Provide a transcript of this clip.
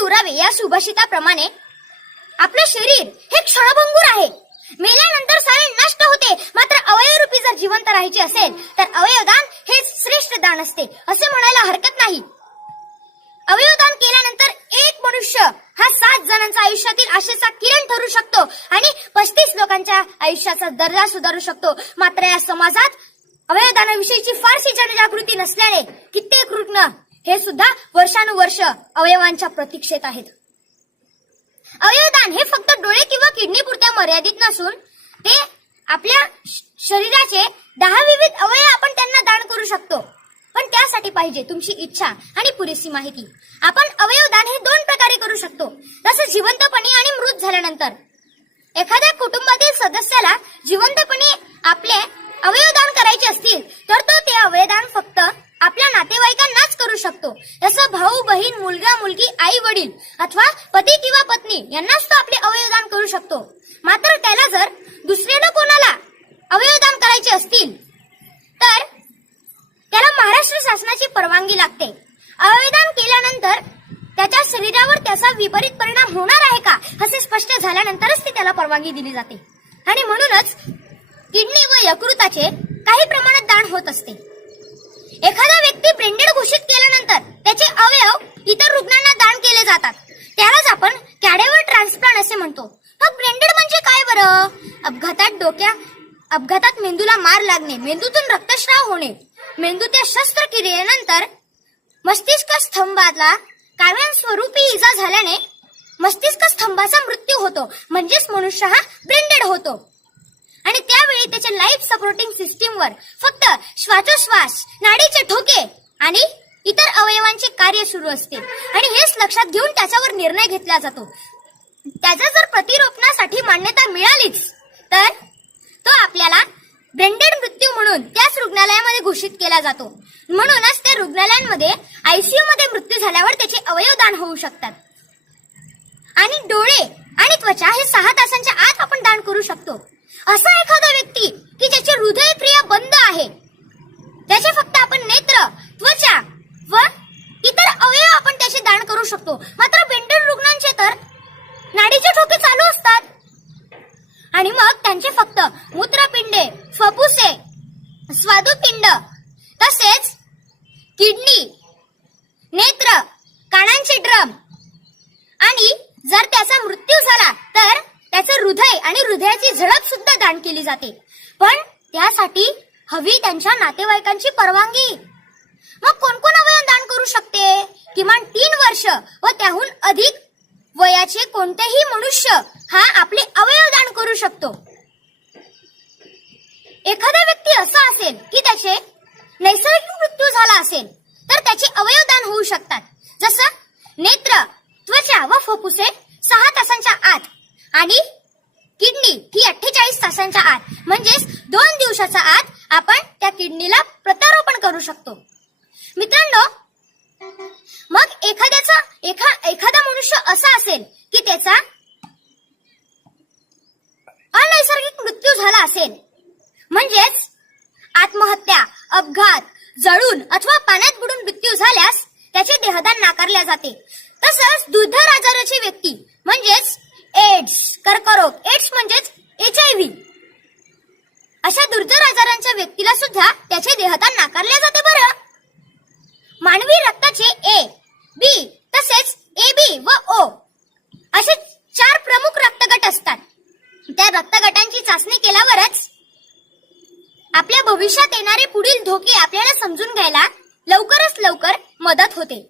उरावे या सुभाषिताप्रमाणे आपले शरीर हे क्षणभंगूर आहे. मेल्यानंतर सारे नष्ट होते. मात्र अवयवरूपी जर जिवंत राहायचे असेल तर अवयवदान हे श्रेष्ठ दान असते असे म्हणायला हरकत नाही. अवयवदान केल्यानंतर एक मनुष्य हा 7 जणांचा आयुष्यातील आशेचा किरण ठरू शकतो आणि 35 लोकांच्या आयुष्याचा दर्जा सुधारू शकतो. मात्र या समाजात अवयवदानाविषयीची फारशी जनजागृती नसल्याने कित्येक रुग्ण हे सुद्धा वर्षानुवर्ष अवयवांच्या प्रतीक्षेत आहेत. अवयवदान हे फक्त डोळे किंवा किडनी पुरत्या मर्यादित नसून ते आपल्या शरीराचे 10 विविध अवयव आपण त्यांना दान करू शकतो. पण त्यासाठी पाहिजे तुमची इच्छा आणि पुरेशी माहिती. आपण अवयवदान हे 2 प्रकारे करू शकतो, जसे जिवंतपणी आणि मृत झाल्यानंतर. एखाद्या कुटुंबातील सदस्याला जिवंतपणी आपले अवयवदान करायचे असतील तर तो ते अवयवदान फक्त आपल्या नातेवाईकांनाच करू शकतो. जसं भाऊ बहीण, मुलगा मुलगी, आई वडील अथवा पती किंवा पत्नी यांनाच तो आपले अवयवदान करू शकतो. मात्र त्याला जर दुसऱ्याला कोणाला अवयवदान करायचे असतील तर त्याला महाराष्ट्र शासनाची परवानगी लागते. अवयवदान केल्यानंतर त्याच्या शरीरावर त्याचा विपरीत परिणाम होणार आहे का असे स्पष्ट झाल्यानंतरच ती त्याला परवानगी दिली जाते. आणि म्हणूनच किडनी व यकृताचे काही प्रमाणात दान होत असते. एखादा व्यक्ती ब्रेनडेड घोषित केल्यानंतर त्याचे अवयव इतर रुग्णांना दान केले जातात. त्यालाच आपण कॅडेव्हर ट्रान्सप्लांट असे म्हणतो. मग ब्रेनडेड म्हणजे काय बरं? अपघातात मेंदूला मार लागणे, मेंदूतून रक्तस्राव होणे, मेंदूच्या शस्त्रक्रियेनंतर मस्तिष्क स्तंभाला कायमस्वरूपी इजा झाल्याने मस्तिष्क स्तंभाचा मृत्यू होतो. म्हणजेच मनुष्य हा ब्रेनडेड होतो. आणि त्यावेळी त्याच्या लाईफ सपोर्टिंग सिस्टीमवर फक्त श्वासोश्वास, नाडीचे ठोके आणि इतर अवयवांचे कार्य सुरू असते. आणि हेच लक्षात घेऊन त्याच्यावर निर्णय घेतला जातो. त्याच्या जर प्रतिरोपणासाठी मान्यता मिळालीच तर तो आपल्याला ब्रेनडेड मृत्यू म्हणून त्याच रुग्णालयामध्ये घोषित केला जातो. म्हणूनच त्या रुग्णालयांमध्ये आयसीयू मध्ये मृत्यू झाल्यावर त्याचे अवयव दान होऊ शकतात. आणि डोळे आणि त्वचा हे 6 तासांच्या आत आपण दान करू शकतो. असा एखादा व्यक्ती की ज्याची हृदय क्रिया बंद आहे, त्याचे फक्त आपण नेत्र, त्वचा व इतर अवयव आपण त्याचे दान करू शकतो. मात्र ब्रेनडेड रुग्णांचे तर नाडीचे ठोके चालू असतात. आणि मग त्यांचे फक्त मूत्रपिंडे, फुफ्फुसे, स्वादुपिंड तसेच किडनी, नेत्र, कानांचे ड्रम आणि जर त्याचा मृत्यू झाला तर त्याचे हृदय आणि हृदयाची झडप सुद्धा दान केली जाते. पण त्यासाठी हवी त्यांच्या नातेवाईकांची परवानगी. मग कोण कोण अवयव दान करू शकते? किमान 3 वर्ष व त्याहून अधिक वयाचे कोणतेही मनुष्य हा आपले अवयव दान करू शकतो. एखादा व्यक्ती असा असेल की त्याचे नैसर्गिक मृत्यू झाला असेल तर त्याचे अवयव दान होऊ शकतात. जसं नेत्र, त्वचा व फुफ्फुसे 6 तासांच्या आत आणि किडनी ही 48 तासांच्या आत, म्हणजेच 2 दिवसाच्या आत आपण त्या किडनीला प्रत्यारोपण करू शकतो. मित्रांनो, मग एखादा मनुष्य असा असेल की त्याचा अनैसर्गिक मृत्यू झाला असेल, म्हणजेच आत्महत्या, अपघात, जळून अथवा पाण्यात बुडून मृत्यू झाल्यास त्याचे देहदान नाकारले जाते. तसंच दुर्धर आजाराची व्यक्ती म्हणजेच एड्स, कर्करोग, एड्स म्हणजेच HIV अशा दुर्धर आजारांच्या व्यक्तीला सुद्धा त्याचे देहदान नाकारले जाते. बरं, मानवी रक्ताचे A, B तसेच AB व O असे 4 प्रमुख रक्तगट असतात. त्या रक्तगटांची चाचणी केल्यावरच आपल्या भविष्यात येणारे पुढील धोके आपल्याला समजून घ्यायला लवकरच लवकर मदत होते.